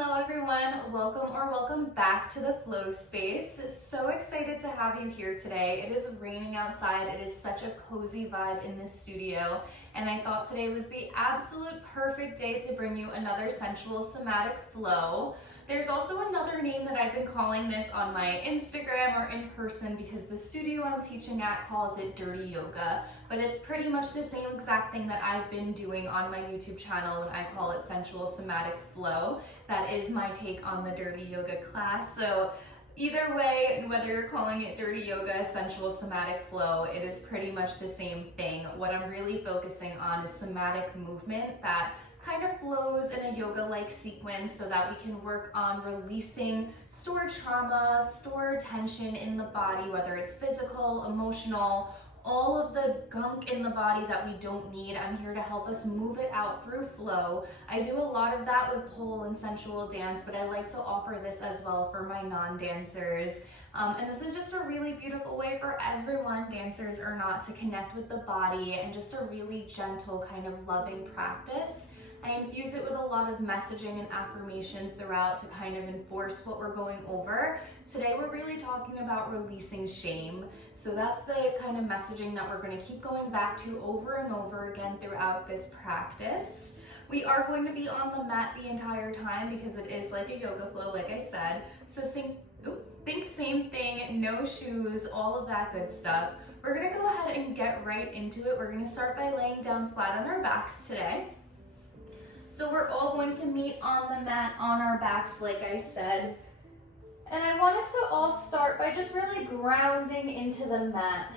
Hello everyone, welcome back to the Flow Space. So excited to have you here today. It is raining outside. It is such a cozy vibe in this studio, and I thought today was the absolute perfect day to bring you another Sensual Somatic Flow. There's also another name that I've been calling this on my Instagram or in person because the studio I'm teaching at calls it Dirty Yoga, but it's pretty much the same exact thing that I've been doing on my YouTube channel, and I call it Sensual Somatic Flow. That is my take on the Dirty Yoga class. So either way, whether you're calling it Dirty Yoga, Sensual Somatic Flow, it is pretty much the same thing. What I'm really focusing on is somatic movement that kind of flows in a yoga-like sequence so that we can work on releasing stored trauma, stored tension in the body, whether it's physical, emotional, all of the gunk in the body that we don't need. I'm here to help us move it out through flow. I do a lot of that with pole and sensual dance, but I like to offer this as well for my non-dancers. And this is just a really beautiful way for everyone, dancers or not, to connect with the body, and just a really gentle kind of loving practice. I infuse it with a lot of messaging and affirmations throughout to kind of enforce what we're going over. Today we're really talking about releasing shame. So that's the kind of messaging that we're going to keep going back to over and over again throughout this practice. We are going to be on the mat the entire time because it is like a yoga flow, like I said. So think same thing, no shoes, all of that good stuff. We're going to go ahead and get right into it. We're going to start by laying down flat on our backs today. So we're all going to meet on the mat on our backs, like I said. And I want us to all start by just really grounding into the mat.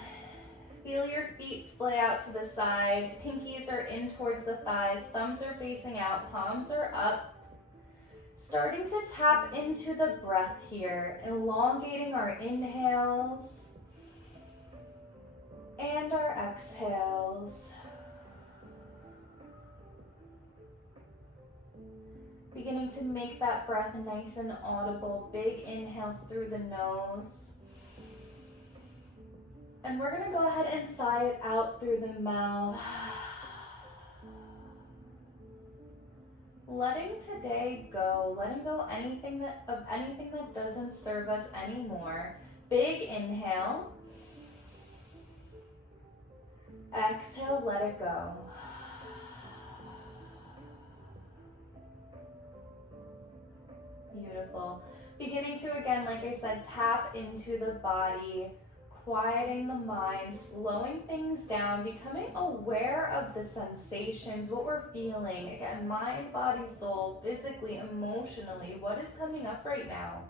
Feel your feet splay out to the sides. Pinkies are in towards the thighs. Thumbs are facing out. Palms are up. Starting to tap into the breath here. Elongating our inhales and our exhales. Beginning to make that breath nice and audible. Big inhales through the nose. And we're going to go ahead and sigh it out through the mouth. Letting today go. Letting go of anything that doesn't serve us anymore. Big inhale. Exhale, let it go. Beautiful. Beginning to, again, like I said, tap into the body, quieting the mind, slowing things down, becoming aware of the sensations, what we're feeling. Again, mind, body, soul, physically, emotionally, what is coming up right now?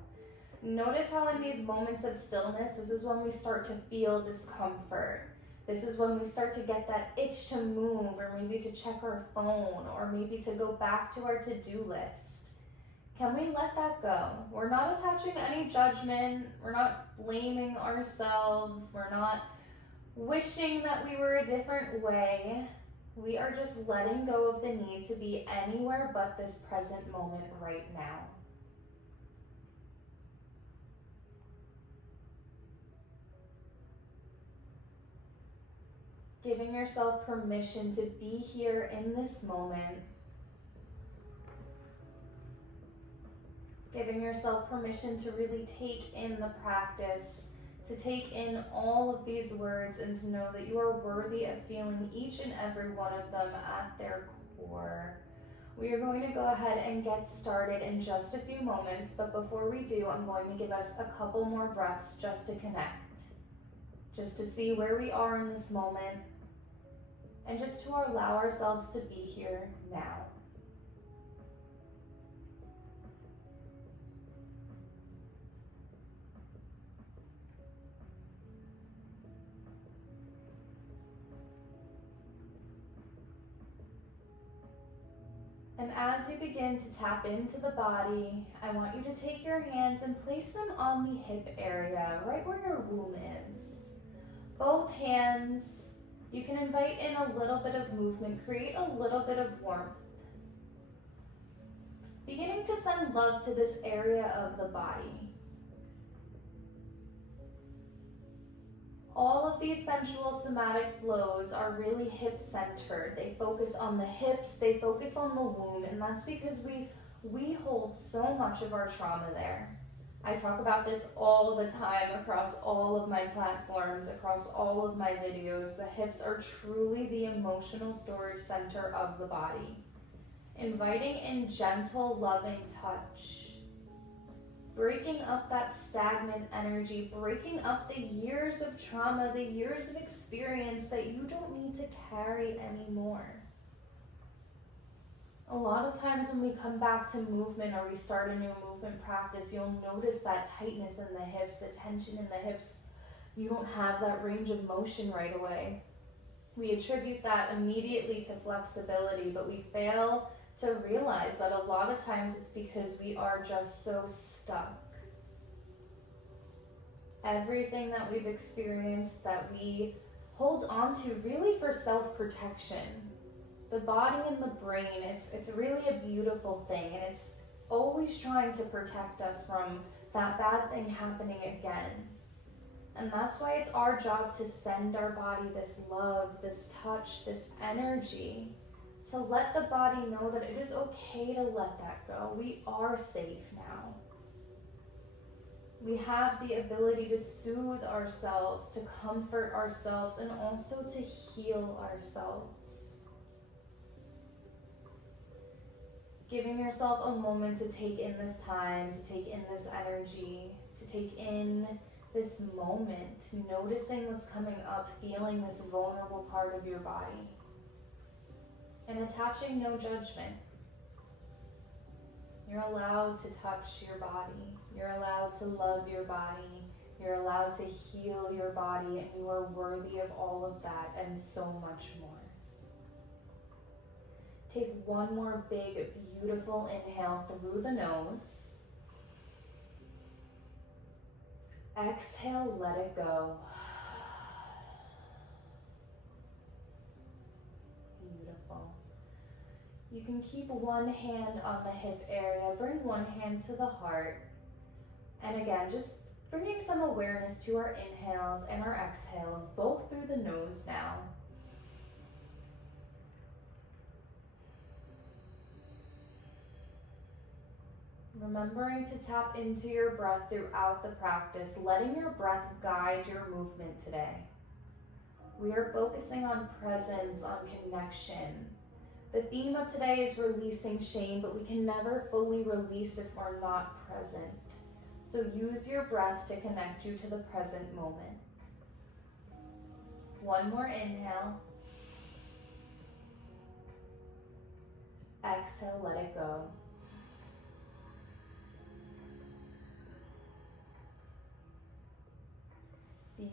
Notice how in these moments of stillness, this is when we start to feel discomfort. This is when we start to get that itch to move, or maybe to check our phone, or maybe to go back to our to-do list. Can we let that go? We're not attaching any judgment. We're not blaming ourselves. We're not wishing that we were a different way. We are just letting go of the need to be anywhere but this present moment right now. Giving yourself permission to be here in this moment. Giving yourself permission to really take in the practice, to take in all of these words, and to know that you are worthy of feeling each and every one of them at their core. We are going to go ahead and get started in just a few moments, but before we do, I'm going to give us a couple more breaths just to connect, just to see where we are in this moment, and just to allow ourselves to be here now. And as you begin to tap into the body, I want you to take your hands and place them on the hip area, right where your womb is. Both hands, you can invite in a little bit of movement, create a little bit of warmth. Beginning to send love to this area of the body. All of these sensual somatic flows are really hip centered. They focus on the hips, they focus on the womb, and that's because we We hold so much of our trauma there. I talk about this all the time across all of my platforms, across all of my videos. The hips are truly the emotional storage center of the body. Inviting in gentle, loving touch. Breaking up that stagnant energy, breaking up the years of trauma, the years of experience that you don't need to carry anymore. A lot of times when we come back to movement or we start a new movement practice, you'll notice that tightness in the hips, the tension in the hips. You don't have that range of motion right away. We attribute that immediately to flexibility, but we fail to realize that a lot of times it's because we are just so stuck. Everything that we've experienced that we hold on to really for self-protection. The body and the brain, it's really a beautiful thing, and it's always trying to protect us from that bad thing happening again. And that's why it's our job to send our body this love, this touch, this energy, to let the body know that it is okay to let that go. We are safe now. We have the ability to soothe ourselves, to comfort ourselves, and also to heal ourselves. Giving yourself a moment to take in this time, to take in this energy, to take in this moment, noticing what's coming up, feeling this vulnerable part of your body, and attaching no judgment. You're allowed to touch your body. You're allowed to love your body. You're allowed to heal your body, and you are worthy of all of that and so much more. Take one more big, beautiful inhale through the nose. Exhale, let it go. Beautiful. You can keep one hand on the hip area, bring one hand to the heart. And again, just bringing some awareness to our inhales and our exhales, both through the nose now. Remembering to tap into your breath throughout the practice, letting your breath guide your movement today. We are focusing on presence, on connection. The theme of today is releasing shame, but we can never fully release if we're not present. So use your breath to connect you to the present moment. One more inhale. Exhale, let it go.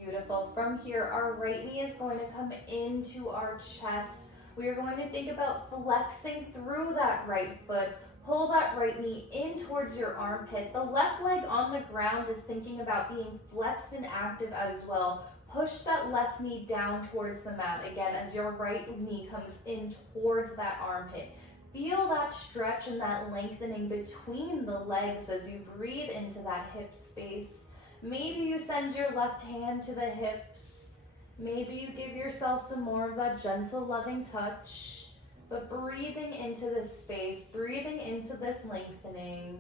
Beautiful. From here, our right knee is going to come into our chest. We are going to think about flexing through that right foot. Pull that right knee in towards your armpit. The left leg on the ground is thinking about being flexed and active as well. Push that left knee down towards the mat again as your right knee comes in towards that armpit. Feel that stretch and that lengthening between the legs as you breathe into that hip space. Maybe you send your left hand to the hips. Maybe you give yourself some more of that gentle, loving touch. But breathing into this space, breathing into this lengthening.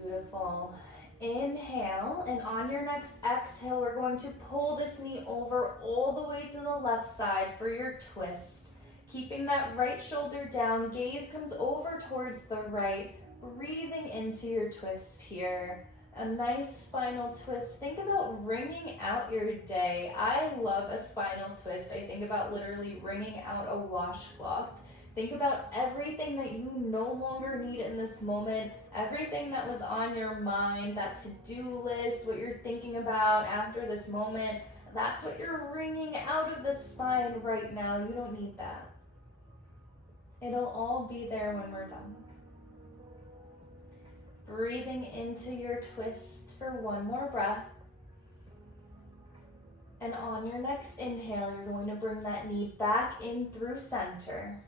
Beautiful. Inhale, and on your next exhale, we're going to pull this knee over all the way to the left side for your twist. Keeping that right shoulder down, gaze comes over towards the right. Breathing into your twist here. A nice spinal twist. Think about wringing out your day. I love a spinal twist. I think about literally wringing out a washcloth. Think about everything that you no longer need in this moment, everything that was on your mind, that to-do list, what you're thinking about after this moment. That's what you're wringing out of the spine right now. You don't need that. It'll all be there when we're done. Breathing into your twist for one more breath. And on your next inhale, you're going to bring that knee back in through center.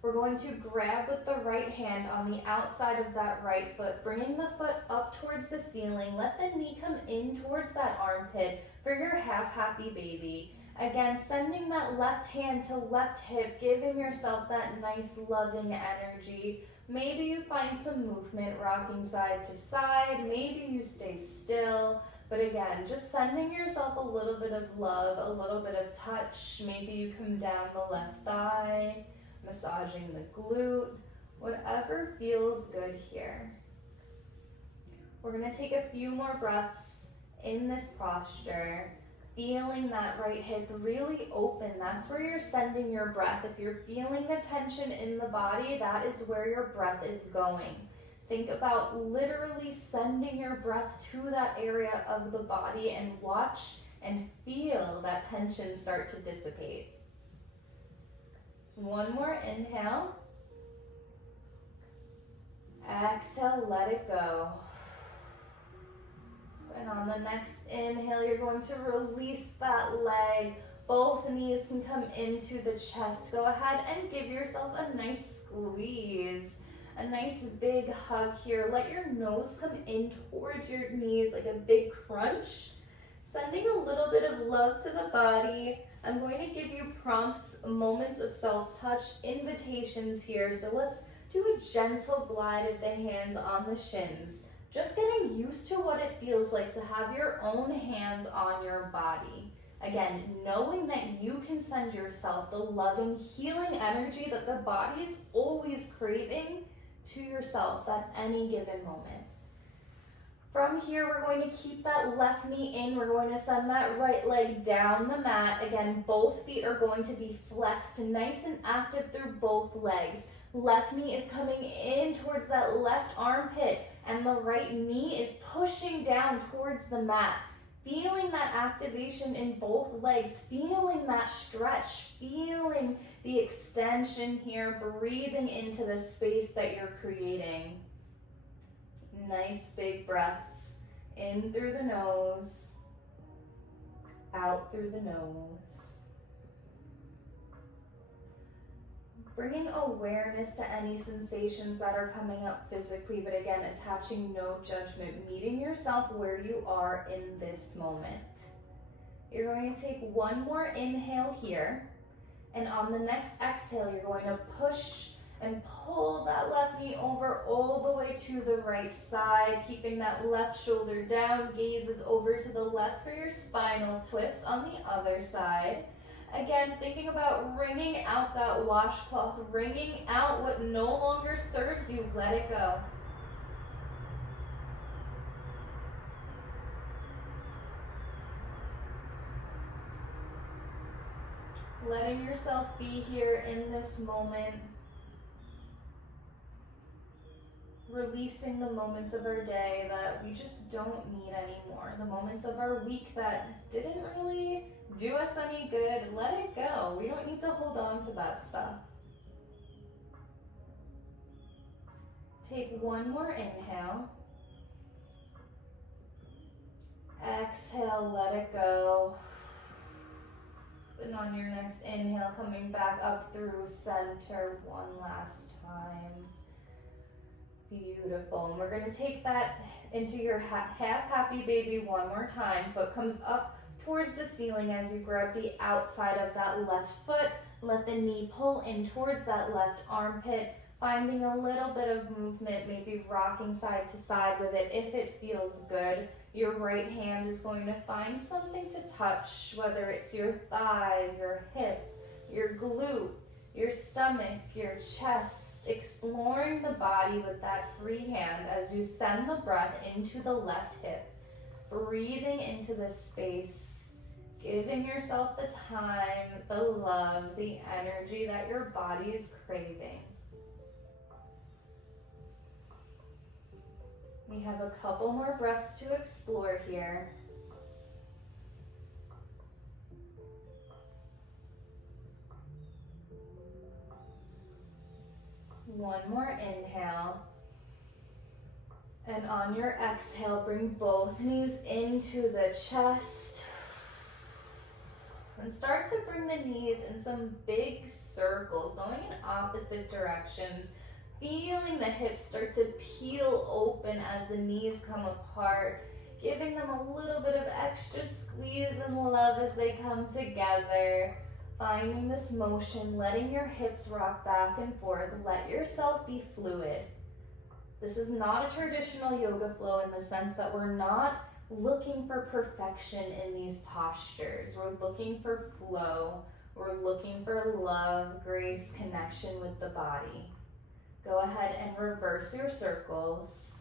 We're going to grab with the right hand on the outside of that right foot, bringing the foot up towards the ceiling. Let the knee come in towards that armpit for your half happy baby. Again, sending that left hand to left hip, giving yourself that nice loving energy. Maybe you find some movement, rocking side to side. Maybe you stay still. But again, just sending yourself a little bit of love, a little bit of touch. Maybe you come down the left thigh, massaging the glute, whatever feels good here. We're gonna take a few more breaths in this posture, feeling that right hip really open. That's where you're sending your breath. If you're feeling the tension in the body, that is where your breath is going. Think about literally sending your breath to that area of the body and watch and feel that tension start to dissipate. One more inhale. Exhale, let it go. And on the next inhale, you're going to release that leg. Both knees can come into the chest. Go ahead and give yourself a nice squeeze. A nice big hug here. Let your nose come in towards your knees like a big crunch. Sending a little bit of love to the body. I'm going to give you prompts, moments of self-touch, invitations here. So let's do a gentle glide of the hands on the shins. Just getting used to what it feels like to have your own hands on your body. Again, knowing that you can send yourself the loving, healing energy that the body is always craving to yourself at any given moment. From here, we're going to keep that left knee in. We're going to send that right leg down the mat. Again, both feet are going to be flexed, nice and active through both legs. Left knee is coming in towards that left armpit, and the right knee is pushing down towards the mat. Feeling that activation in both legs, feeling that stretch, feeling the extension here, breathing into the space that you're creating. Nice big breaths, in through the nose, out through the nose. Bringing awareness to any sensations that are coming up physically, but again, attaching no judgment, meeting yourself where you are in this moment. You're going to take one more inhale here, and on the next exhale, you're going to push and pull that left knee over all the way to the right side, keeping that left shoulder down, gazes over to the left for your spinal twist on the other side. Again, thinking about wringing out that washcloth, wringing out what no longer serves you, let it go. Letting yourself be here in this moment. Releasing the moments of our day that we just don't need anymore. The moments of our week that didn't really do us any good. Let it go. We don't need to hold on to that stuff. Take one more inhale. Exhale, let it go. And on your next inhale, coming back up through center one last time. Beautiful. And we're going to take that into your half happy baby one more time. Foot comes up towards the ceiling as you grab the outside of that left foot. Let the knee pull in towards that left armpit, finding a little bit of movement, maybe rocking side to side with it if it feels good. Your right hand is going to find something to touch, whether it's your thigh, your hip, your glute, your stomach, your chest. Exploring the body with that free hand as you send the breath into the left hip, breathing into the space, giving yourself the time, the love, the energy that your body is craving. We have a couple more breaths to explore here. One more inhale. And on your exhale, bring both knees into the chest. And start to bring the knees in some big circles, going in opposite directions. Feeling the hips start to peel open as the knees come apart. giving them a little bit of extra squeeze and love as they come together. Finding this motion, letting your hips rock back and forth. Let yourself be fluid. This is not a traditional yoga flow in the sense that we're not looking for perfection in these postures. We're looking for flow. We're looking for love, grace, connection with the body. Go ahead and reverse your circles.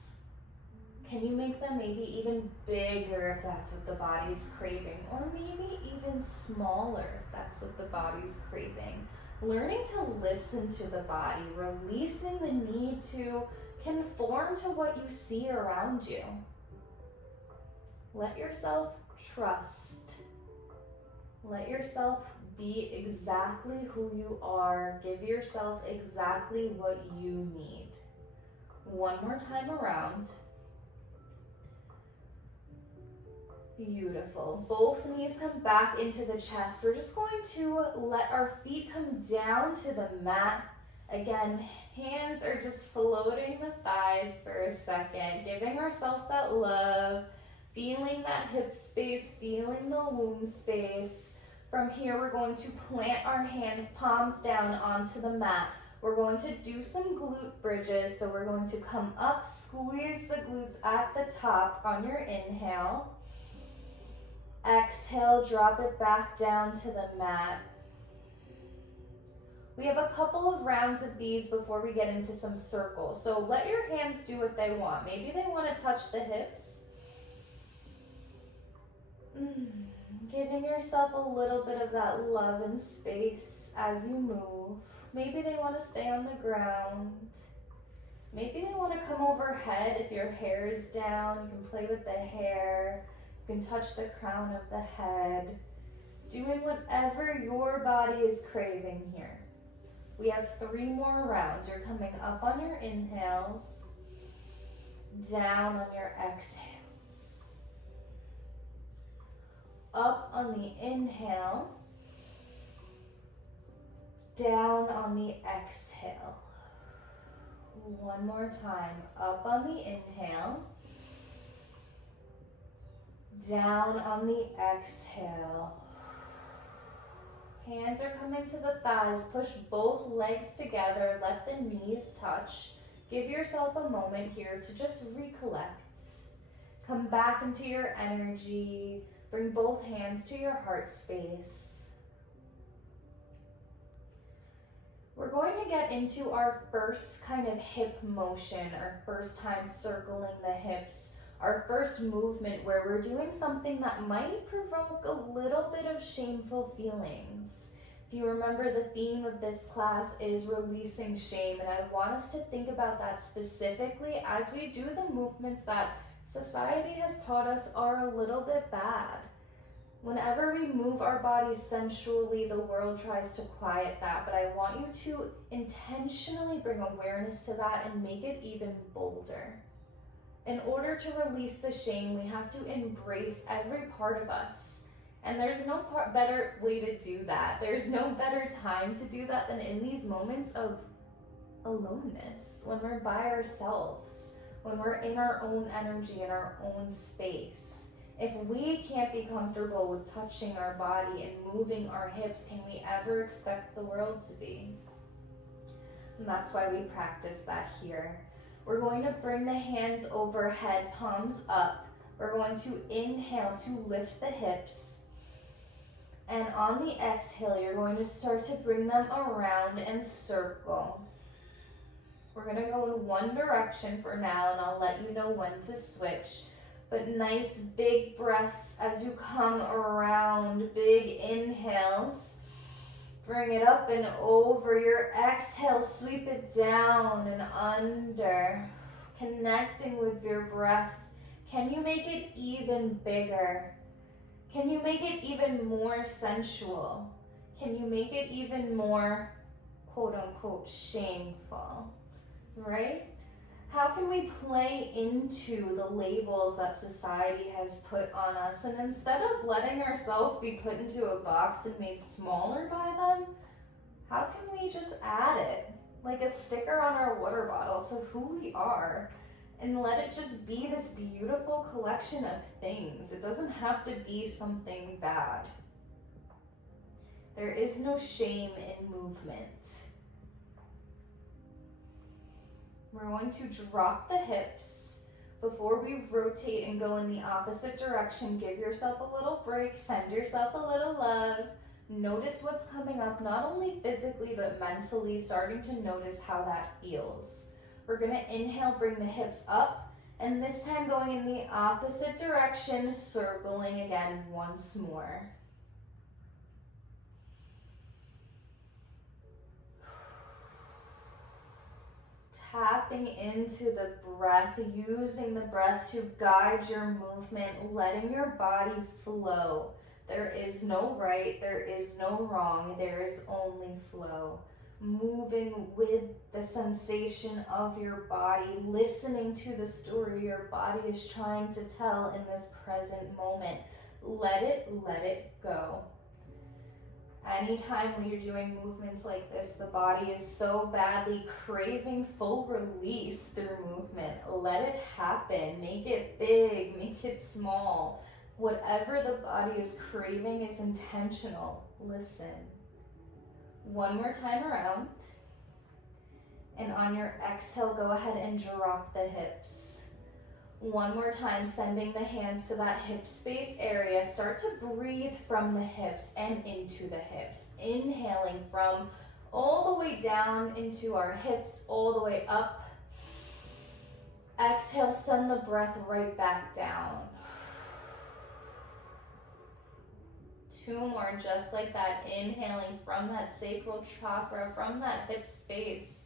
Can you make them maybe even bigger if that's what the body's craving, or maybe even smaller if that's what the body's craving? Learning to listen to the body, releasing the need to conform to what you see around you. Let yourself trust. Let yourself be exactly who you are. Give yourself exactly what you need. One more time around. Beautiful. Both knees come back into the chest. We're just going to let our feet come down to the mat. Again, hands are just floating the thighs for a second, giving ourselves that love, feeling that hip space, feeling the womb space. From here, we're going to plant our hands, palms down onto the mat. We're going to do some glute bridges. So we're going to come up, squeeze the glutes at the top on your inhale. Exhale, drop it back down to the mat. We have a couple of rounds of these before we get into some circles. So let your hands do what they want. Maybe they want to touch the hips. Giving yourself a little bit of that love and space as you move. Maybe they want to stay on the ground. Maybe they want to come overhead. If your hair is down, you can play with the hair. You can touch the crown of the head. Doing whatever your body is craving here. We have 3 more rounds. You're coming up on your inhales, down on your exhales. Up on the inhale, down on the exhale. One more time. Up on the inhale, down on the exhale. Hands are coming to the thighs. Push both legs together. Let the knees touch. Give yourself a moment here to just recollect. Come back into your energy. Bring both hands to your heart space. We're going to get into our first kind of hip motion, our first time circling the hips, our first movement where we're doing something that might provoke a little bit of shameful feelings. If you remember, the theme of this class is releasing shame, and I want us to think about that specifically as we do the movements that society has taught us are a little bit bad. Whenever we move our bodies sensually, the world tries to quiet that, but I want you to intentionally bring awareness to that and make it even bolder. In order to release the shame, we have to embrace every part of us. And there's no better way to do that. There's no better time to do that than in these moments of aloneness, when we're by ourselves, when we're in our own energy, in our own space. If we can't be comfortable with touching our body and moving our hips, can we ever expect the world to be? And that's why we practice that here. We're going to bring the hands overhead, palms up. We're going to inhale to lift the hips. And on the exhale, you're going to start to bring them around and circle. We're going to go in one direction for now, and I'll let you know when to switch. But nice big breaths as you come around, big inhales. Bring it up and over. Your exhale, sweep it down and under. Connecting with your breath. Can you make it even bigger? Can you make it even more sensual? Can you make it even more, quote unquote, shameful? Right? How can we play into the labels that society has put on us, and instead of letting ourselves be put into a box and made smaller by them, how can we just add it like a sticker on our water bottle to who we are And let it just be this beautiful collection of things. It doesn't have to be something bad. There is no shame in movement. We're going to drop the hips. Before we rotate and go in the opposite direction, give yourself a little break, send yourself a little love. Notice what's coming up, not only physically, but mentally, starting to notice how that feels. We're gonna inhale, bring the hips up, and this time going in the opposite direction, circling again once more. Tapping into the breath, using the breath to guide your movement, letting your body flow. There is no right, there is no wrong, there is only flow. Moving with the sensation of your body, listening to the story your body is trying to tell in this present moment. Let it go. Anytime when you're doing movements like this, the body is so badly craving full release through movement. Let it happen. Make it big, make it small. Whatever the body is craving is intentional. Listen. One more time around. And on your exhale, go ahead and drop the hips. One more time, sending the hands to that hip space area. Start to breathe from the hips and into the hips. Inhaling from all the way down into our hips, all the way up. Exhale, send the breath right back down. Two more, just like that. Inhaling from that sacral chakra, from that hip space.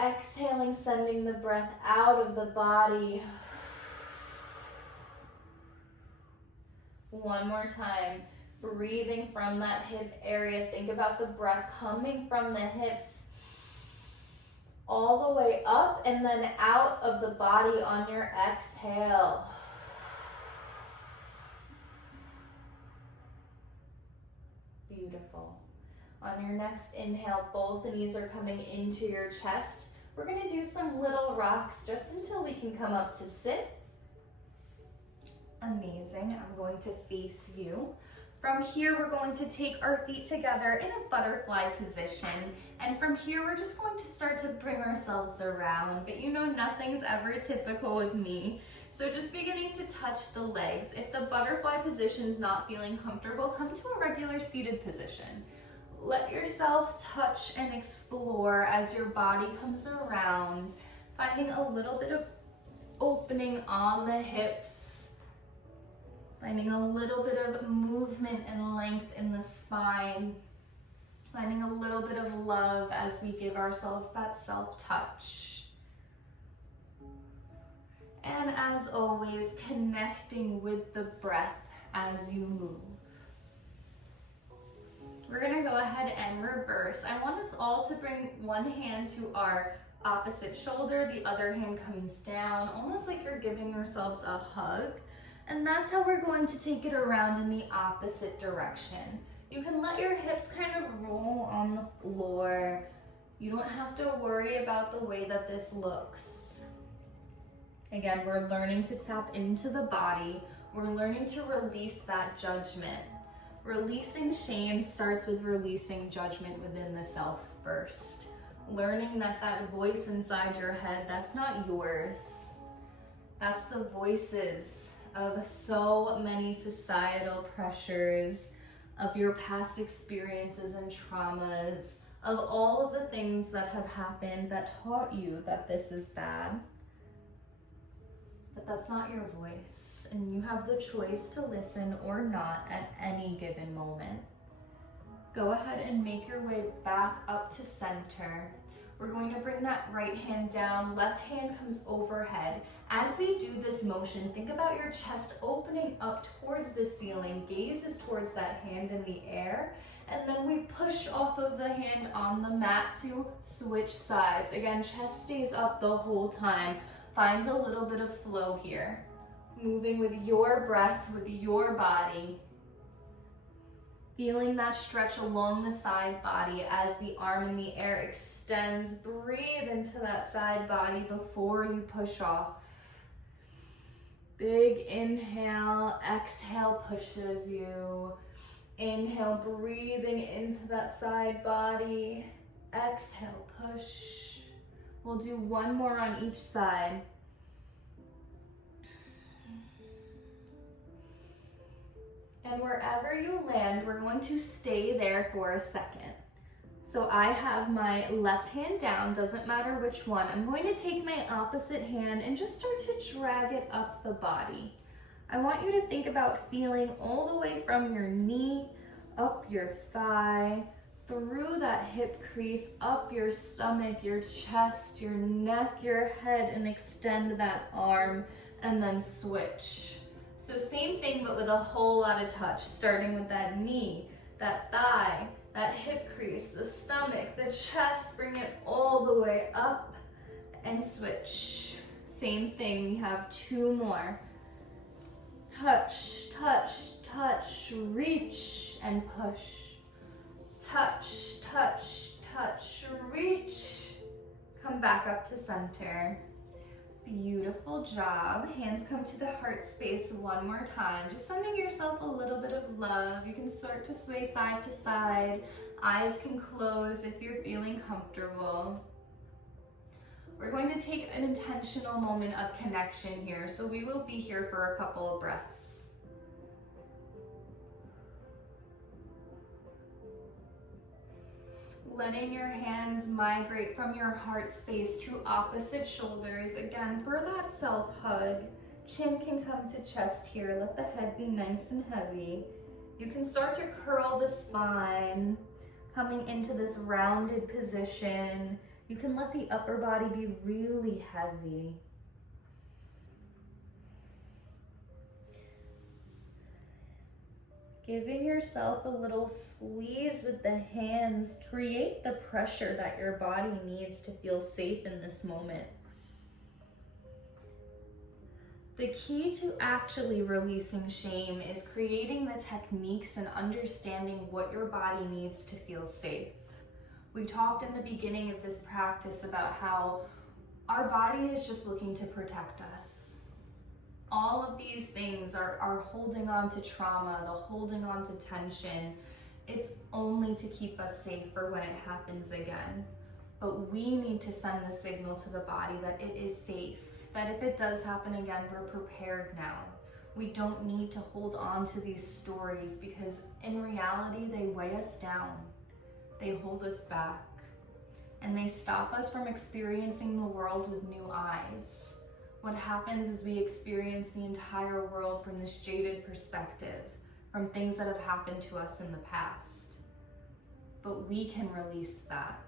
Exhaling, sending the breath out of the body. One more time. Breathing from that hip area. Think about the breath coming from the hips all the way up and then out of the body on your exhale. Beautiful. On your next inhale, both the knees are coming into your chest. We're going to do some little rocks just until we can come up to sit. Amazing. I'm going to face you. From here, we're going to take our feet together in a butterfly position. And from here, we're just going to start to bring ourselves around. But you know, nothing's ever typical with me. So just beginning to touch the legs. If the butterfly position's not feeling comfortable, come to a regular seated position. Let yourself touch and explore as your body comes around, finding a little bit of opening on the hips, finding a little bit of movement and length in the spine, finding a little bit of love as we give ourselves that self-touch. And as always, connecting with the breath as you move. We're gonna go ahead and reverse. I want us all to bring one hand to our opposite shoulder, the other hand comes down, almost like you're giving yourselves a hug. And that's how we're going to take it around in the opposite direction. You can let your hips kind of roll on the floor. You don't have to worry about the way that this looks. Again, we're learning to tap into the body. We're learning to release that judgment. Releasing shame starts with releasing judgment within the self first. Learning that that voice inside your head, that's not yours. That's the voices of so many societal pressures, of your past experiences and traumas, of all of the things that have happened that taught you that this is bad. But that's not your voice, and you have the choice to listen or not at any given moment. Go ahead and make your way back up to center. We're going to bring that right hand down, left hand comes overhead. As we do this motion, think about your chest opening up towards the ceiling, gaze is towards that hand in the air, and then we push off of the hand on the mat to switch sides. Again, chest stays up the whole time. Find a little bit of flow here. Moving with your breath, with your body. Feeling that stretch along the side body as the arm in the air extends. Breathe into that side body before you push off. Big inhale, exhale pushes you. Inhale, breathing into that side body. Exhale, push. We'll do one more on each side. And wherever you land, we're going to stay there for a second. So I have my left hand down, doesn't matter which one. I'm going to take my opposite hand and just start to drag it up the body. I want you to think about feeling all the way from your knee, up your thigh, through that hip crease, up your stomach, your chest, your neck, your head, and extend that arm, and then switch. So same thing, but with a whole lot of touch, starting with that knee, that thigh, that hip crease, the stomach, the chest, bring it all the way up and switch. Same thing, we have two more. Touch, touch, touch, reach and push. Touch, touch, touch, reach. Come back up to center. Beautiful job. Hands come to the heart space one more time. Just sending yourself a little bit of love. You can start to sway side to side. Eyes can close if you're feeling comfortable. We're going to take an intentional moment of connection here. So we will be here for a couple of breaths. Letting your hands migrate from your heart space to opposite shoulders. Again, for that self-hug, chin can come to chest here. Let the head be nice and heavy. You can start to curl the spine, coming into this rounded position. You can let the upper body be really heavy. Giving yourself a little squeeze with the hands. Create the pressure that your body needs to feel safe in this moment. The key to actually releasing shame is creating the techniques and understanding what your body needs to feel safe. We talked in the beginning of this practice about how our body is just looking to protect us. All of these things are holding on to trauma, the holding on to tension. It's only to keep us safe for when it happens again. But we need to send the signal to the body that it is safe, that if it does happen again, we're prepared now. We don't need to hold on to these stories because in reality, they weigh us down. They hold us back and they stop us from experiencing the world with new eyes. What happens is we experience the entire world from this jaded perspective, from things that have happened to us in the past. But we can release that.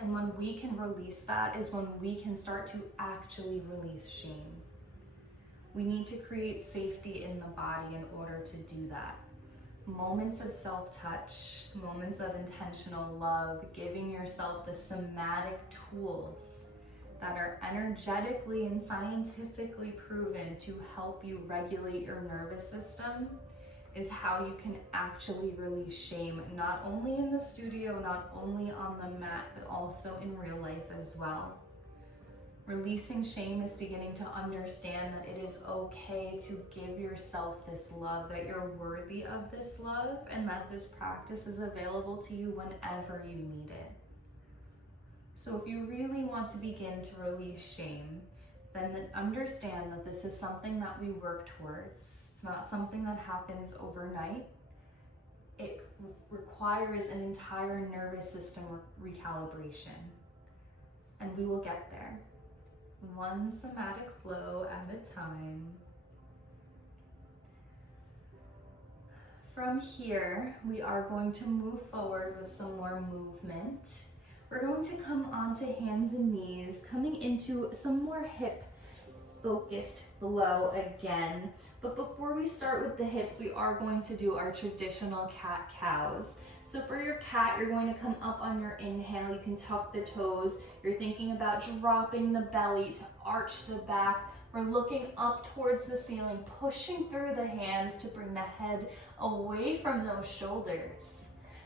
And when we can release that is when we can start to actually release shame. We need to create safety in the body in order to do that. Moments of self-touch, moments of intentional love, giving yourself the somatic tools that are energetically and scientifically proven to help you regulate your nervous system is how you can actually release shame, not only in the studio, not only on the mat, but also in real life as well. Releasing shame is beginning to understand that it is okay to give yourself this love, that you're worthy of this love, and that this practice is available to you whenever you need it. So if you really want to begin to release shame, then understand that this is something that we work towards. It's not something that happens overnight. It requires an entire nervous system recalibration, and we will get there. One somatic flow at a time. From here, we are going to move forward with some more movement. We're going to come onto hands and knees, coming into some more hip focused flow again. But before we start with the hips, we are going to do our traditional cat-cows. So for your cat, you're going to come up on your inhale. You can tuck the toes. You're thinking about dropping the belly to arch the back, We're looking up towards the ceiling, pushing through the hands to bring the head away from those shoulders.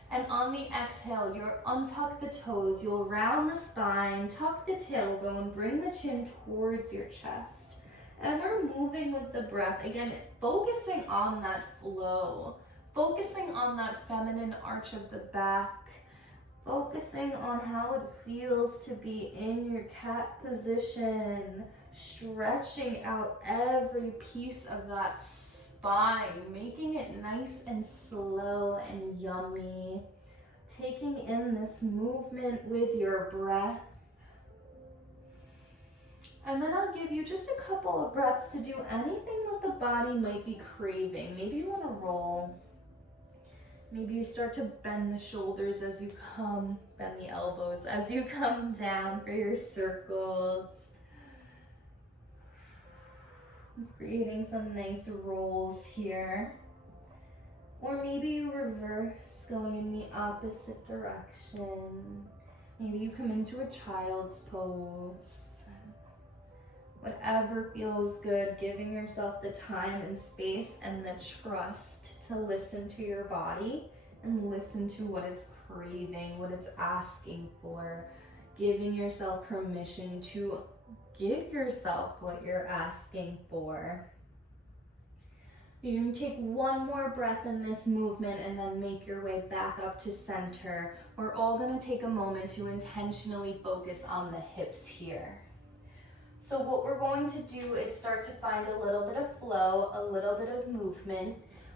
And on the exhale, you'll untuck the toes, you'll round the spine, tuck the tailbone, bring the chin towards your chest. And we're moving with the breath. Again, focusing on that flow, focusing on that feminine arch of the back, focusing on how it feels to be in your cat position, stretching out every piece of that spine, making it nice and slow and yummy. Taking in this movement with your breath. And then I'll give you just a couple of breaths to do anything that the body might be craving. Maybe you want to roll. Maybe you start to bend the shoulders as you come, bend the elbows as you come down for your circles. Creating some nice rolls here. Or maybe you reverse, going in the opposite direction. Maybe you come into a child's pose. Whatever feels good, giving yourself the time and space and the trust to listen to your body and listen to what it's craving, what it's asking for. Giving yourself permission to give yourself what you're asking for. You're going to take one more breath in this movement and then make your way back up to center. We're all going to take a moment to intentionally focus on the hips here. So what we're going to do is start to find a little bit of flow, a little bit of movement.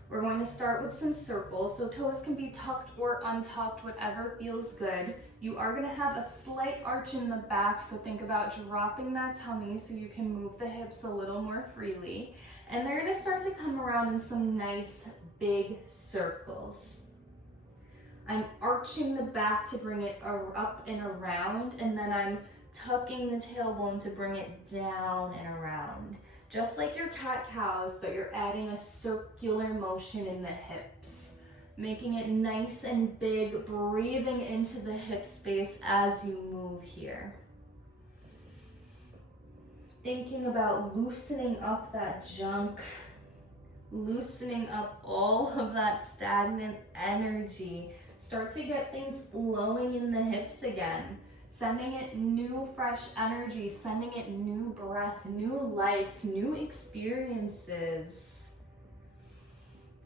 We're going to start with some circles. So toes can be tucked or untucked, whatever feels good. You are going to have a slight arch in the back, so think about dropping that tummy so you can move the hips a little more freely. And they're going to start to come around in some nice big circles. I'm arching the back to bring it up and around, and then I'm tucking the tailbone to bring it down and around. Just like your cat-cows, but you're adding a circular motion in the hips, making it nice and big, breathing into the hip space as you move here. Thinking about loosening up that junk, loosening up all of that stagnant energy. Start to get things flowing in the hips again. Sending it new, fresh energy, sending it new breath, new life, new experiences.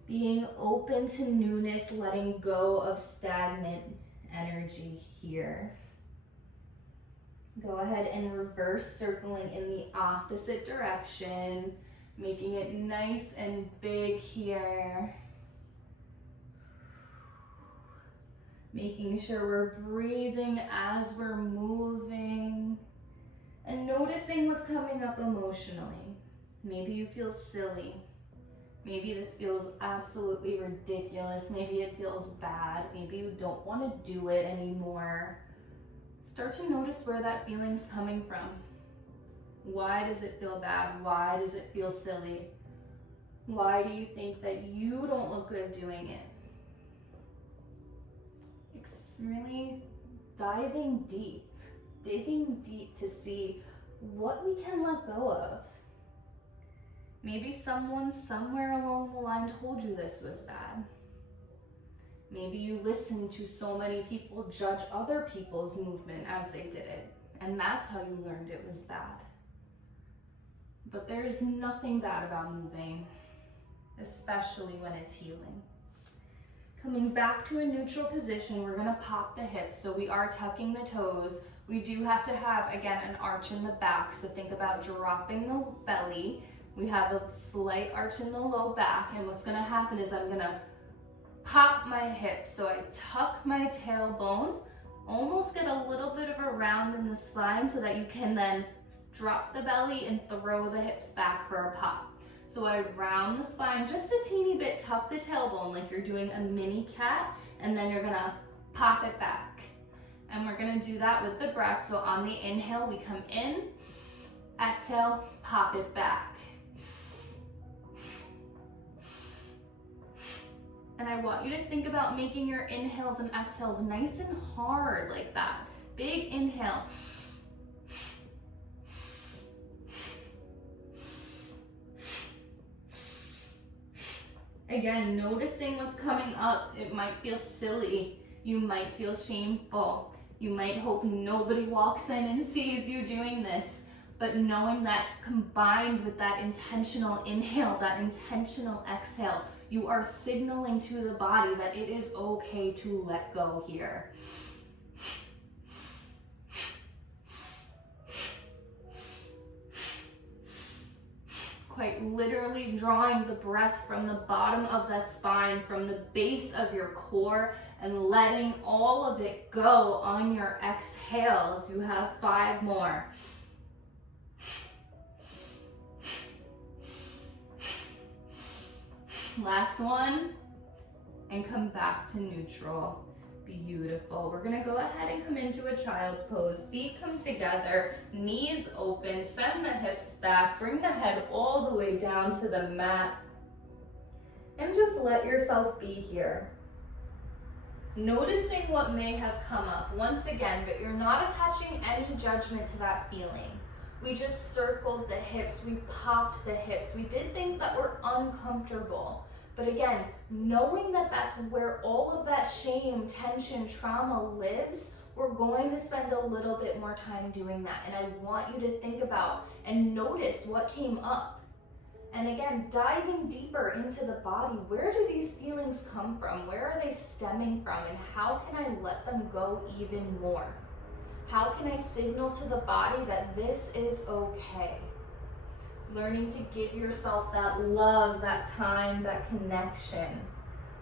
Being open to newness, letting go of stagnant energy here. Go ahead and reverse circling in the opposite direction, making it nice and big here. Making sure we're breathing as we're moving and noticing what's coming up emotionally. Maybe you feel silly. Maybe this feels absolutely ridiculous. Maybe it feels bad. Maybe you don't want to do it anymore. Start to notice where that feeling's coming from. Why does it feel bad? Why does it feel silly? Why do you think that you don't look good doing it? Really diving deep, digging deep to see what we can let go of. Maybe someone somewhere along the line told you this was bad. Maybe you listened to so many people judge other people's movement as they did it, and that's how you learned it was bad. But there's nothing bad about moving, especially when it's healing. Coming back to a neutral position, we're gonna pop the hips. So we are tucking the toes. We do have to have, again, an arch in the back. So think about dropping the belly. We have a slight arch in the low back. And what's gonna happen is I'm gonna pop my hips. So I tuck my tailbone, almost get a little bit of a round in the spine so that you can then drop the belly and throw the hips back for a pop. So I round the spine just a teeny bit, tuck the tailbone like you're doing a mini cat, and then you're gonna pop it back. And we're gonna do that with the breath. So on the inhale, we come in, exhale, pop it back. And I want you to think about making your inhales and exhales nice and hard like that. Big inhale. Again, noticing what's coming up. It might feel silly. You might feel shameful. You might hope nobody walks in and sees you doing this. But knowing that combined with that intentional inhale, that intentional exhale, you are signaling to the body that it is okay to let go here. Quite literally drawing the breath from the bottom of the spine, from the base of your core, and letting all of it go on your exhales. You have 5 more. Last one, and come back to neutral. Beautiful. We're gonna go ahead and come into a child's pose. Feet come together, knees open, send the hips back, bring the head all the way down to the mat, and just let yourself be here. Noticing what may have come up once again, but you're not attaching any judgment to that feeling. We just circled the hips, we popped the hips, we did things that were uncomfortable. But again, knowing that that's where all of that shame, tension, trauma lives, we're going to spend a little bit more time doing that. And I want you to think about and notice what came up. And again, diving deeper into the body, where do these feelings come from? Where are they stemming from? And how can I let them go even more? How can I signal to the body that this is okay? Learning to give yourself that love, that time, that connection.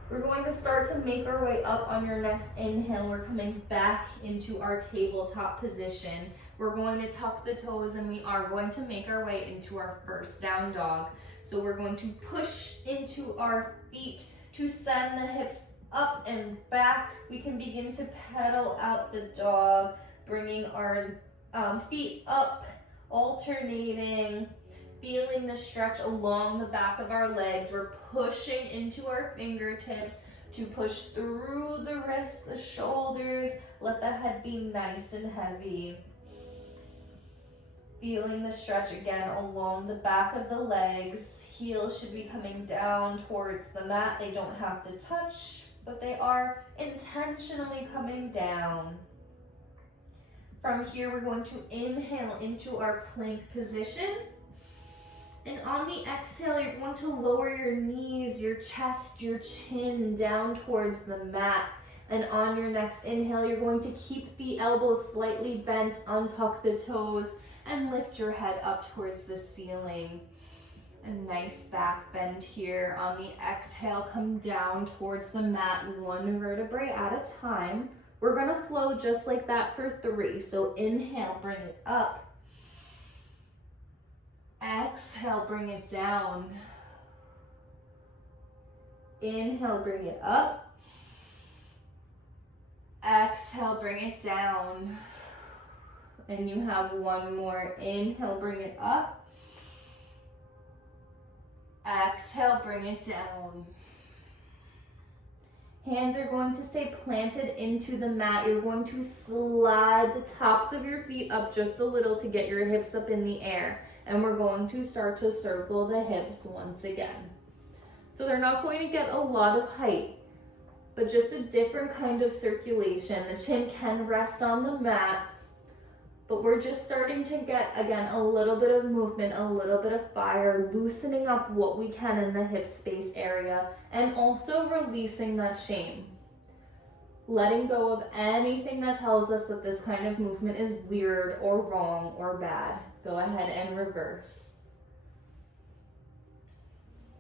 We're going to start to make our way up on your next inhale. We're coming back into our tabletop position. We're going to tuck the toes and we are going to make our way into our first down dog. So we're going to push into our feet to send the hips up and back. We can begin to pedal out the dog, bringing our feet up, alternating, feeling the stretch along the back of our legs. We're pushing into our fingertips to push through the wrists, the shoulders. Let the head be nice and heavy. Feeling the stretch again along the back of the legs. Heels should be coming down towards the mat. They don't have to touch, but they are intentionally coming down. From here, we're going to inhale into our plank position. And on the exhale, you're going to lower your knees, your chest, your chin down towards the mat. And on your next inhale, you're going to keep the elbows slightly bent, untuck the toes, and lift your head up towards the ceiling. A nice back bend here. On the exhale, come down towards the mat, 1 vertebrae at a time. We're gonna flow just like that for 3. So inhale, bring it up. Exhale, bring it down. Inhale, bring it up. Exhale, bring it down. And you have 1 more. Inhale, bring it up. Exhale, bring it down. Hands are going to stay planted into the mat. You're going to slide the tops of your feet up just a little to get your hips up in the air. And we're going to start to circle the hips once again. So they're not going to get a lot of height, but just a different kind of circulation. The chin can rest on the mat, but we're just starting to get, again, a little bit of movement, a little bit of fire, loosening up what we can in the hip space area, and also releasing that shame. Letting go of anything that tells us that this kind of movement is weird or wrong or bad. Go ahead and reverse.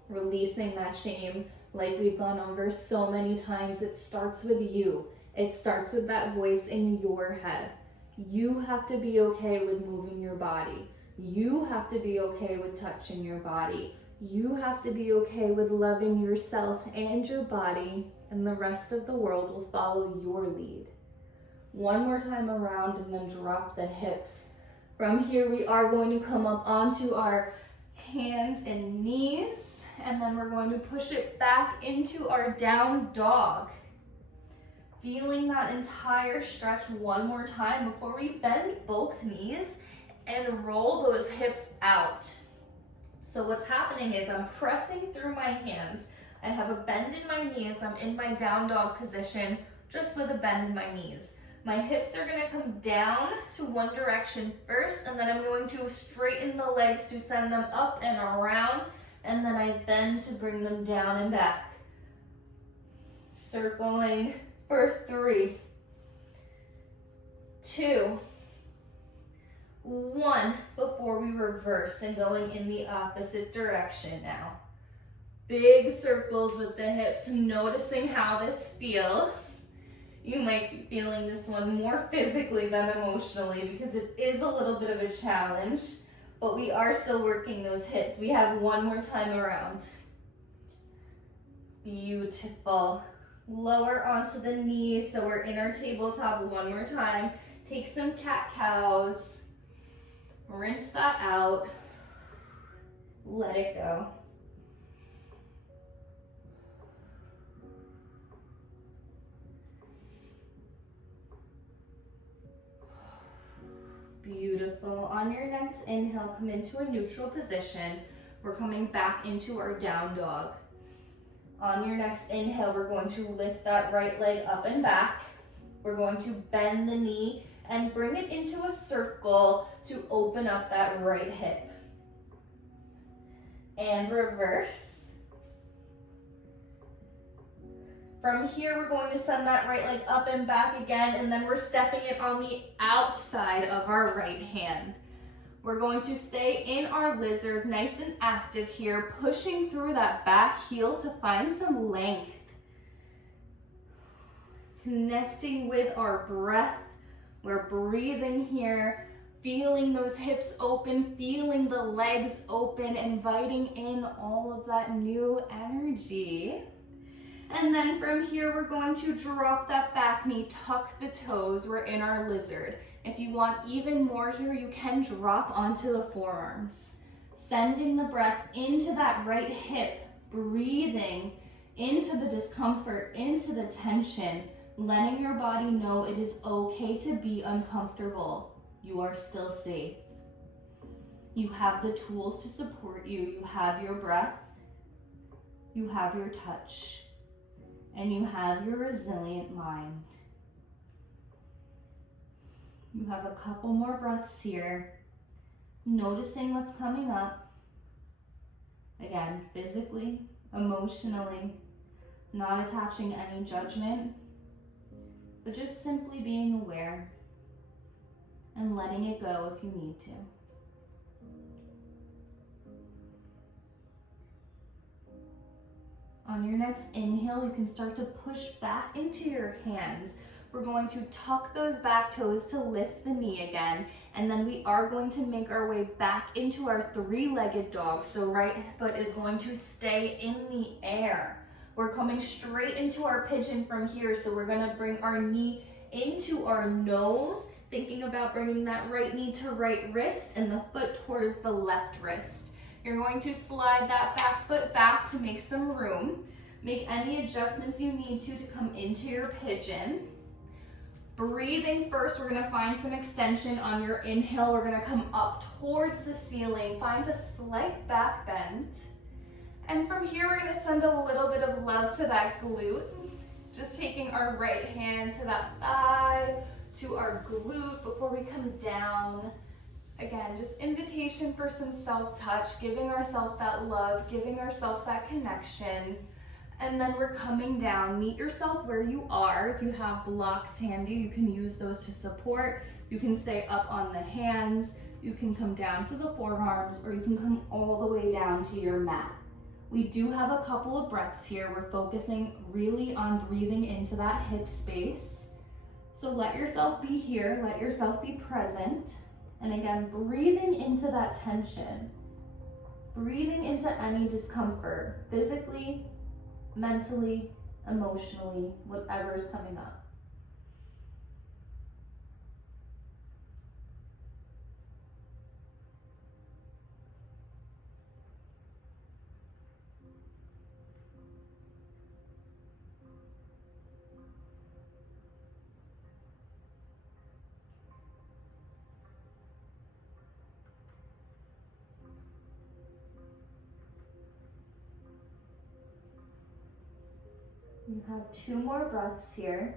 Releasing that shame, like we've gone over so many times, it starts with you. It starts with that voice in your head. You have to be okay with moving your body. You have to be okay with touching your body. You have to be okay with loving yourself and your body, and the rest of the world will follow your lead. 1 more time around and then drop the hips. From here, we are going to come up onto our hands and knees, and then we're going to push it back into our down dog. Feeling that entire stretch 1 more time before we bend both knees and roll those hips out. So what's happening is I'm pressing through my hands. I have a bend in my knees. I'm in my down dog position, just with a bend in my knees. My hips are gonna come down to one direction first, and then I'm going to straighten the legs to send them up and around, and then I bend to bring them down and back. Circling for 3, 2, 1, before we reverse and going in the opposite direction now. Big circles with the hips, noticing how this feels. You might be feeling this one more physically than emotionally because it is a little bit of a challenge, but we are still working those hips. We have one more time around. Beautiful. Lower onto the knees, so we're in our tabletop one more time. Take some cat-cows. Rinse that out. Let it go. Beautiful. On your next inhale, come into a neutral position. We're coming back into our down dog. On your next inhale, we're going to lift that right leg up and back. We're going to bend the knee and bring it into a circle to open up that right hip. And reverse. From here, we're going to send that right leg up and back again, and then we're stepping it on the outside of our right hand. We're going to stay in our lizard, nice and active here, pushing through that back heel to find some length. Connecting with our breath. We're breathing here, feeling those hips open, feeling the legs open, inviting in all of that new energy. And then from here, we're going to drop that back knee, tuck the toes. We're in our lizard. If you want even more here, you can drop onto the forearms. Sending the breath into that right hip, breathing into the discomfort, into the tension, letting your body know it is okay to be uncomfortable. You are still safe. You have the tools to support you. You have your breath, you have your touch, and you have your resilient mind. You have a couple more breaths here, noticing what's coming up. Again, physically, emotionally, not attaching any judgment, but just simply being aware and letting it go if you need to. On your next inhale, you can start to push back into your hands. We're going to tuck those back toes to lift the knee again, and then we are going to make our way back into our three-legged dog. So right foot is going to stay in the air. We're coming straight into our pigeon from here, so we're gonna bring our knee into our nose, thinking about bringing that right knee to right wrist and the foot towards the left wrist. You're going to slide that back foot back to make some room. Make any adjustments you need to come into your pigeon. Breathing first, we're gonna find some extension on your inhale. We're gonna come up towards the ceiling, find a slight back bend. And from here, we're gonna send a little bit of love to that glute. Just taking our right hand to that thigh, to our glute before we come down. Again, just invitation for some self-touch, giving ourselves that love, giving ourselves that connection. And then we're coming down. Meet yourself where you are. If you have blocks handy, you can use those to support. You can stay up on the hands. You can come down to the forearms, or you can come all the way down to your mat. We do have a couple of breaths here. We're focusing really on breathing into that hip space. So let yourself be here. Let yourself be present. And again, breathing into that tension. Breathing into any discomfort, physically, mentally, emotionally, whatever is coming up. You have 2 more breaths here.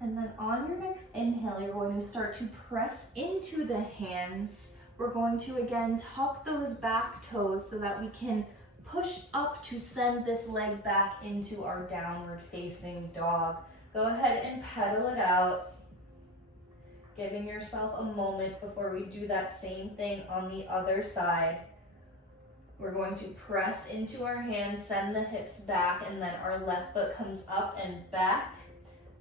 And then on your next inhale, you're going to start to press into the hands. We're going to again tuck those back toes so that we can push up to send this leg back into our downward facing dog. Go ahead and pedal it out, giving yourself a moment before we do that same thing on the other side. We're going to press into our hands, send the hips back, and then our left foot comes up and back,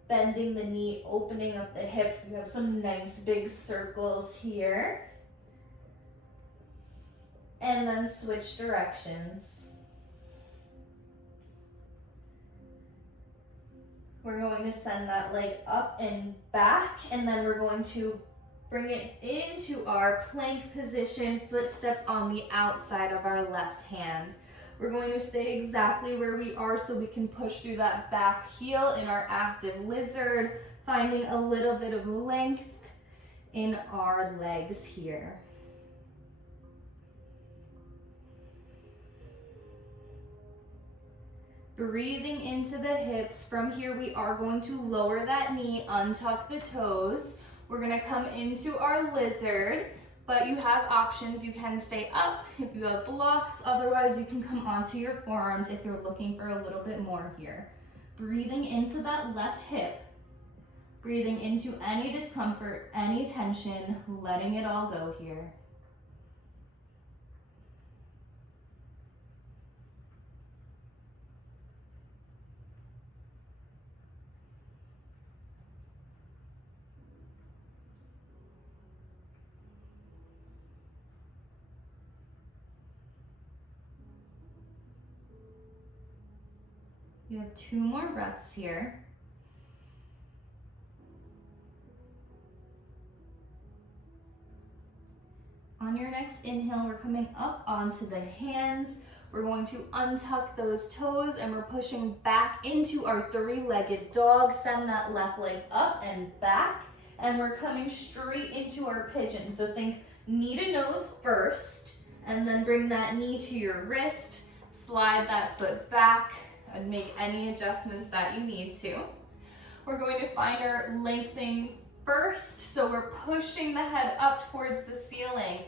bending the knee, opening up the hips. We have some nice big circles here. And then switch directions. We're going to send that leg up and back, and then we're going to bring it into our plank position, footsteps on the outside of our left hand. We're going to stay exactly where we are so we can push through that back heel in our active lizard, finding a little bit of length in our legs here. Breathing into the hips. From here, we are going to lower that knee, untuck the toes. We're gonna come into our lizard, but you have options. You can stay up if you have blocks. Otherwise, you can come onto your forearms if you're looking for a little bit more here. Breathing into that left hip. Breathing into any discomfort, any tension, letting it all go here. You have 2 more breaths here. On your next inhale, we're coming up onto the hands. We're going to untuck those toes and we're pushing back into our 3-legged dog. Send that left leg up and back, and we're coming straight into our pigeon. So think knee to nose first, and then bring that knee to your wrist, slide that foot back, and make any adjustments that you need to. We're going to find our lengthening first, so we're pushing the head up towards the ceiling.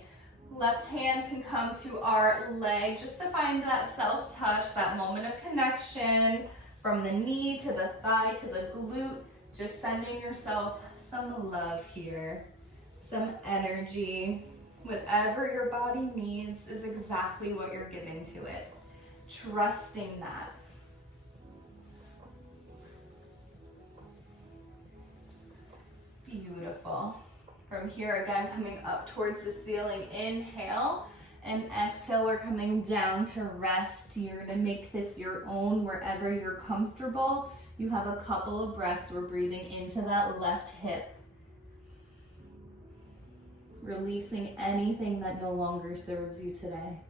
Left hand can come to our leg just to find that self-touch, that moment of connection from the knee to the thigh to the glute, just sending yourself some love here, some energy. Whatever your body needs is exactly what you're giving to it. Trusting that. Beautiful. From here, again, coming up towards the ceiling, inhale, and exhale, we're coming down to rest. You're gonna make this your own wherever you're comfortable. You have a couple of breaths. We're breathing into that left hip, releasing anything that no longer serves you today.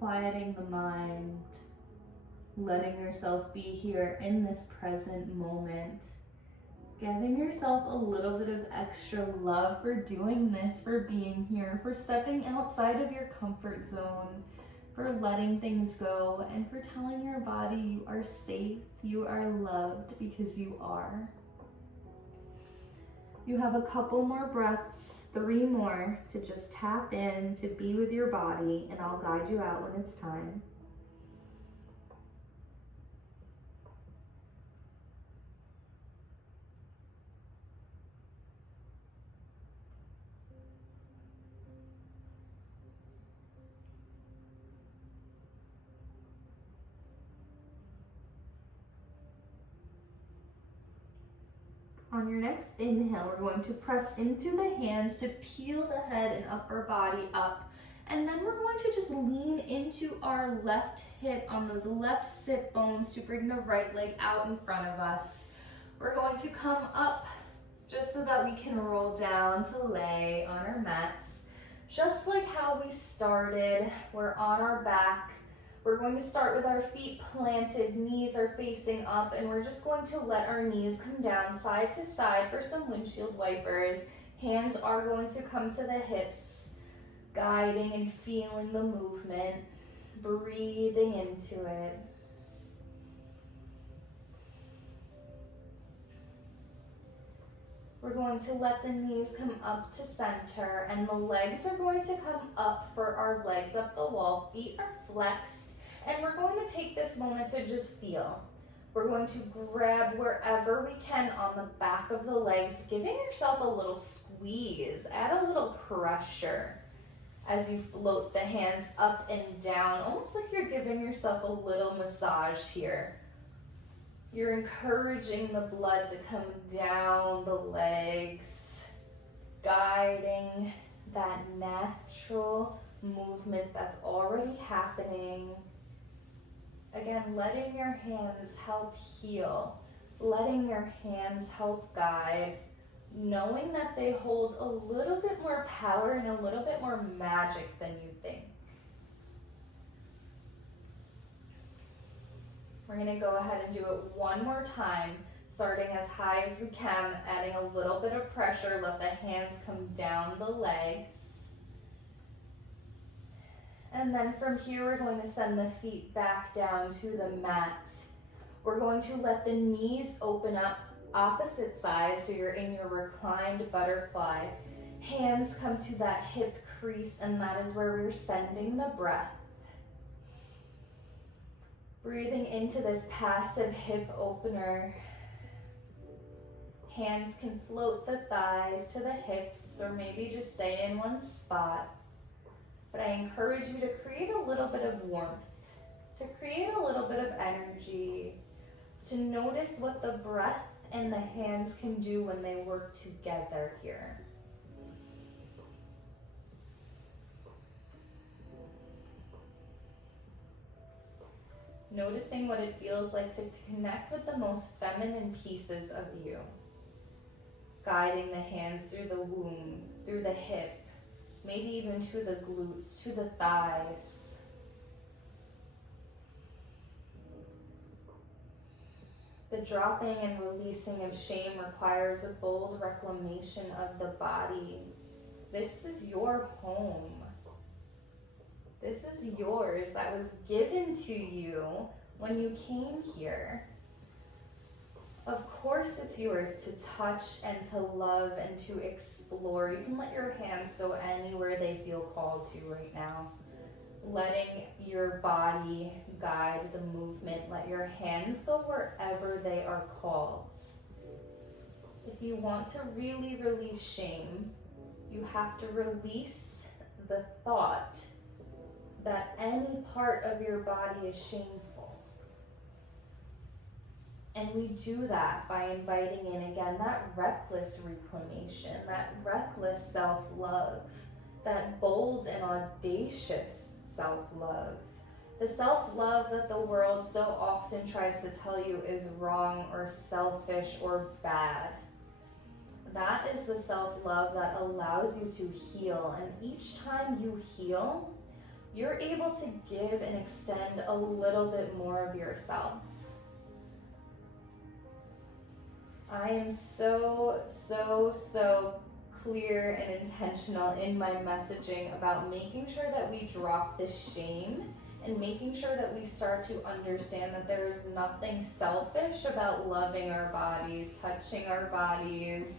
Quieting the mind, letting yourself be here in this present moment, giving yourself a little bit of extra love for doing this, for being here, for stepping outside of your comfort zone, for letting things go, and for telling your body you are safe, you are loved, because you are. You have a couple more breaths, 3 more, to just tap in, to be with your body, and I'll guide you out when it's time. On your next inhale, we're going to press into the hands to peel the head and upper body up. And then we're going to just lean into our left hip on those left sit bones to bring the right leg out in front of us. We're going to come up just so that we can roll down to lay on our mats. Just like how we started, we're on our back. We're going to start with our feet planted, knees are facing up, and we're just going to let our knees come down side to side for some windshield wipers. Hands are going to come to the hips, guiding and feeling the movement, breathing into it. We're going to let the knees come up to center, and the legs are going to come up for our legs up the wall. Feet are flexed, and we're going to take this moment to just feel. We're going to grab wherever we can on the back of the legs, giving yourself a little squeeze. Add a little pressure as you float the hands up and down, almost like you're giving yourself a little massage here. You're encouraging the blood to come down the legs, guiding that natural movement that's already happening. Again, letting your hands help heal, letting your hands help guide, knowing that they hold a little bit more power and a little bit more magic than you think. We're going to go ahead and do it one more time, starting as high as we can, adding a little bit of pressure. Let the hands come down the legs. And then from here, we're going to send the feet back down to the mat. We're going to let the knees open up opposite sides, so you're in your reclined butterfly. Hands come to that hip crease, and that is where we're sending the breath. Breathing into this passive hip opener. Hands can float the thighs to the hips, or maybe just stay in one spot. But I encourage you to create a little bit of warmth, to create a little bit of energy, to notice what the breath and the hands can do when they work together here. Noticing what it feels like to connect with the most feminine pieces of you. Guiding the hands through the womb, through the hip, maybe even to the glutes, to the thighs. The dropping and releasing of shame requires a bold reclamation of the body. This is your home. This is yours, that was given to you when you came here. Of course it's yours to touch and to love and to explore. You can let your hands go anywhere they feel called to right now. Letting your body guide the movement. Let your hands go wherever they are called. If you want to really release shame, you have to release the thought that any part of your body is shameful. And we do that by inviting in, again, that reckless reclamation, that reckless self-love, that bold and audacious self-love. The self-love that the world so often tries to tell you is wrong or selfish or bad. That is the self-love that allows you to heal. And each time you heal, you're able to give and extend a little bit more of yourself. I am so clear and intentional in my messaging about making sure that we drop the shame and making sure that we start to understand that there is nothing selfish about loving our bodies, touching our bodies,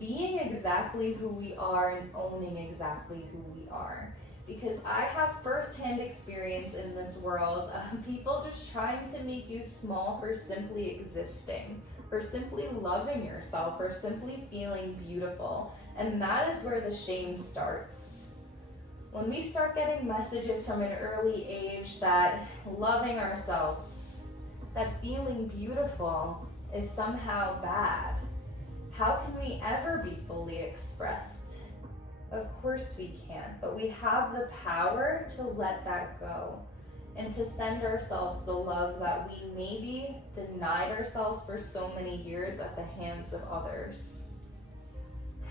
being exactly who we are and owning exactly who we are. Because I have firsthand experience in this world of people just trying to make you small for simply existing, for simply loving yourself, for simply feeling beautiful. And that is where the shame starts. When we start getting messages from an early age that loving ourselves, that feeling beautiful is somehow bad, how can we ever be fully expressed? Of course we can't, but we have the power to let that go and to send ourselves the love that we maybe denied ourselves for so many years at the hands of others.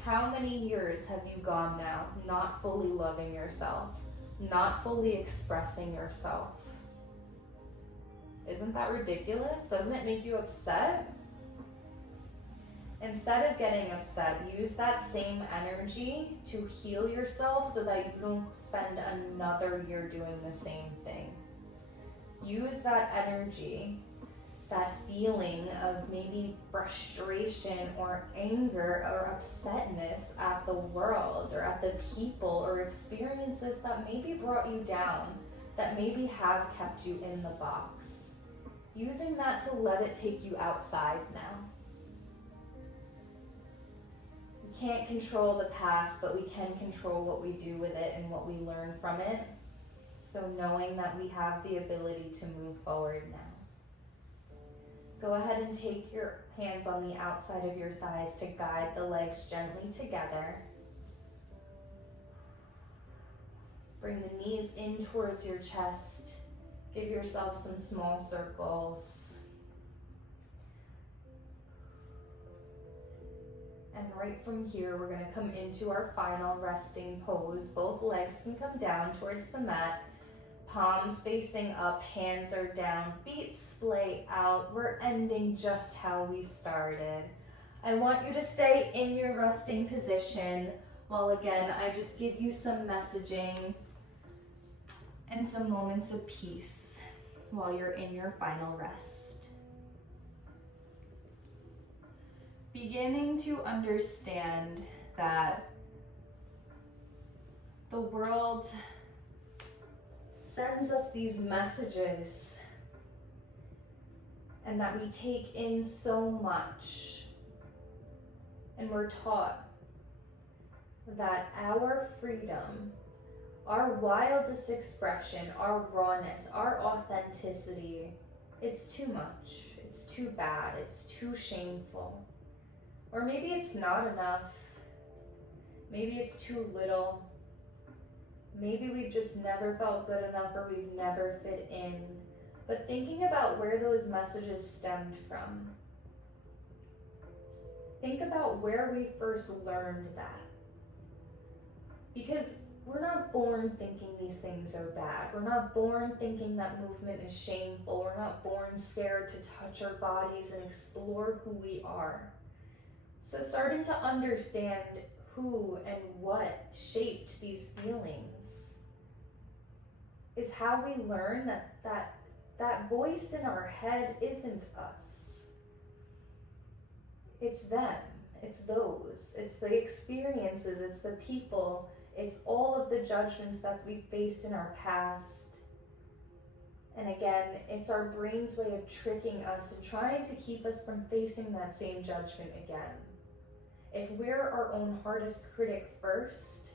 How many years have you gone now not fully loving yourself, not fully expressing yourself? Isn't that ridiculous? Doesn't it make you upset? Instead of getting upset, use that same energy to heal yourself so that you don't spend another year doing the same thing. Use that energy, that feeling of maybe frustration or anger or upsetness at the world or at the people or experiences that maybe brought you down, that maybe have kept you in the box. Using that to let it take you outside now. We can't control the past, but we can control what we do with it and what we learn from it. So knowing that we have the ability to move forward now. Go ahead and take your hands on the outside of your thighs to guide the legs gently together. Bring the knees in towards your chest. Give yourself some small circles. And right from here, we're going to come into our final resting pose. Both legs can come down towards the mat. Palms facing up, hands are down, feet splay out. We're ending just how we started. I want you to stay in your resting position while again, I just give you some messaging and some moments of peace while you're in your final rest. Beginning to understand that the world sends us these messages and that we take in so much, and we're taught that our freedom, our wildest expression, our rawness, our authenticity, it's too much, it's too bad, it's too shameful. Or maybe it's not enough, maybe it's too little, maybe we've just never felt good enough or we've never fit in. But thinking about where those messages stemmed from, think about where we first learned that. Because we're not born thinking these things are bad. We're not born thinking that movement is shameful. We're not born scared to touch our bodies and explore who we are. So starting to understand who and what shaped these feelings is how we learn that voice in our head isn't us. It's them, it's those, it's the experiences, it's the people, it's all of the judgments that we faced in our past. And again, it's our brain's way of tricking us and trying to keep us from facing that same judgment again. If we're our own hardest critic first,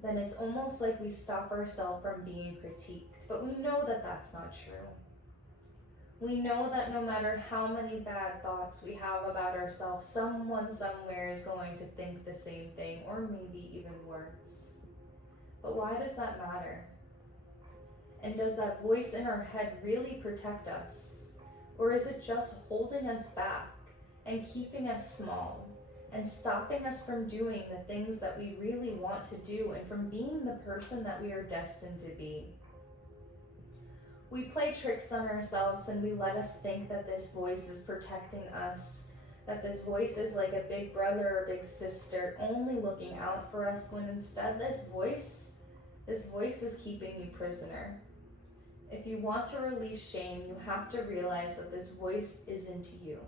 then it's almost like we stop ourselves from being critiqued. But we know that that's not true. We know that no matter how many bad thoughts we have about ourselves, someone somewhere is going to think the same thing, or maybe even worse. But why does that matter? And does that voice in our head really protect us? Or is it just holding us back and keeping us small and stopping us from doing the things that we really want to do and from being the person that we are destined to be? We play tricks on ourselves and we let us think that this voice is protecting us, that this voice is like a big brother or big sister only looking out for us, when instead this voice is keeping you prisoner. If you want to release shame, you have to realize that this voice isn't you.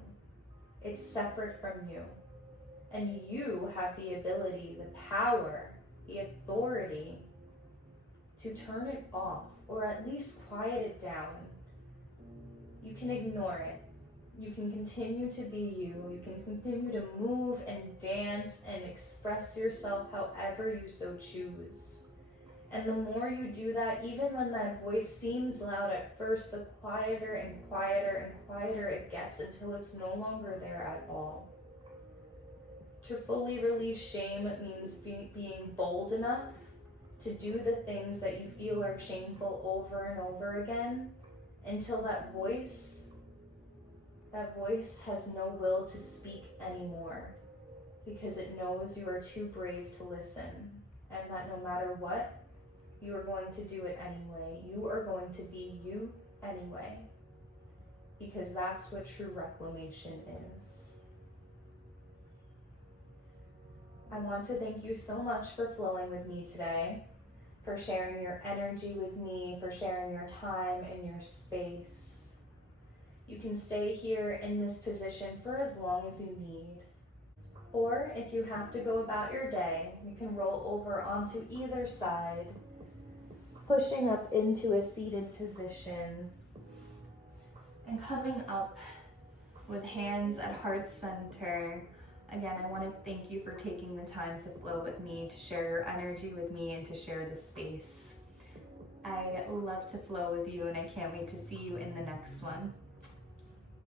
It's separate from you. And you have the ability, the power, the authority to turn it off, or at least quiet it down. You can ignore it. You can continue to be you. You can continue to move and dance and express yourself however you so choose. And the more you do that, even when that voice seems loud at first, the quieter and quieter and quieter it gets until it's no longer there at all. To fully release shame means being bold enough to do the things that you feel are shameful over and over again until that voice has no will to speak anymore. because it knows you are too brave to listen, and that no matter what, you are going to do it anyway. You are going to be you anyway, because that's what true reclamation is. I want to thank you so much for flowing with me today, for sharing your energy with me, for sharing your time and your space. You can stay here in this position for as long as you need. Or if you have to go about your day, you can roll over onto either side, pushing up into a seated position and coming up with hands at heart center. Again, I want to thank you for taking the time to flow with me, to share your energy with me, and to share the space. I love to flow with you, and I can't wait to see you in the next one.